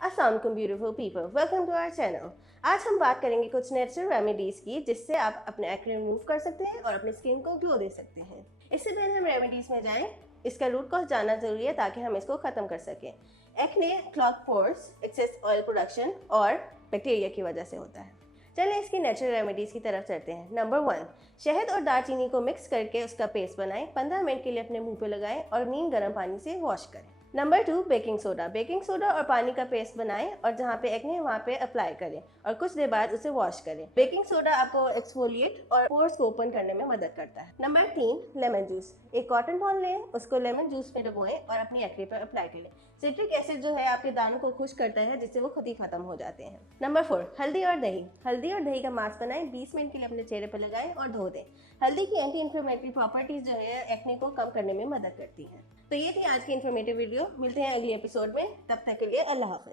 Assalamualaikum beautiful people, welcome to our channel। आज हम बात करेंगे कुछ नेचुरल रेमेडीज़ की जिससे आप अपने एक्ने रिमूव कर सकते हैं और अपनी स्किन को ग्लो दे सकते हैं। इससे पहले हम रेमेडीज़ में जाएं, इसका रूट कॉज जानना जरूरी है ताकि हम इसको ख़त्म कर सकें। Acne clog pores, excess oil production और बैक्टीरिया की वजह से होता है। चलिए इसकी नेचुरल रेमेडीज़ की तरफ चलते हैं। नंबर 1, शहद और दालचीनी को मिक्स करके उसका पेस्ट बनाएं, 15 मिनट के लिए अपने मुंह पे लगाएं और नीम गर्म पानी से वॉश करें। Number 2, baking soda. Baking soda और पानी का पेस्ट बनाएं और जहाँ पे एक्ने है वहाँ पे अप्लाई करें और कुछ देर बाद उसे वॉश करें। बेकिंग सोडा आपको एक्सफोलिएट और पोर्स को ओपन करने में मदद करता है। Number 3, lemon juice. एक कॉटन बॉल लें, उसको लेमन जूस में डुबोएं और अपनी एक्ने पर अप्लाई करें। सिट्रिक एसिड जो है आपके दानों को खुश करता है जिससे वो खुद ही खत्म हो जाते हैं। नंबर 4, हल्दी और दही। हल्दी और दही का मास्क बनाएं, 20 मिनट के लिए अपने चेहरे पर लगाएं और धो दें। हल्दी की एंटी इन्फ्लेमेटरी प्रॉपर्टीज जो है एक्ने को कम करने में मदद करती हैं। तो ये थी आज की इन्फॉर्मेटिव वीडियो। मिलते हैं अगले एपिसोड में, तब तक के लिए अल्लाह हाफिज।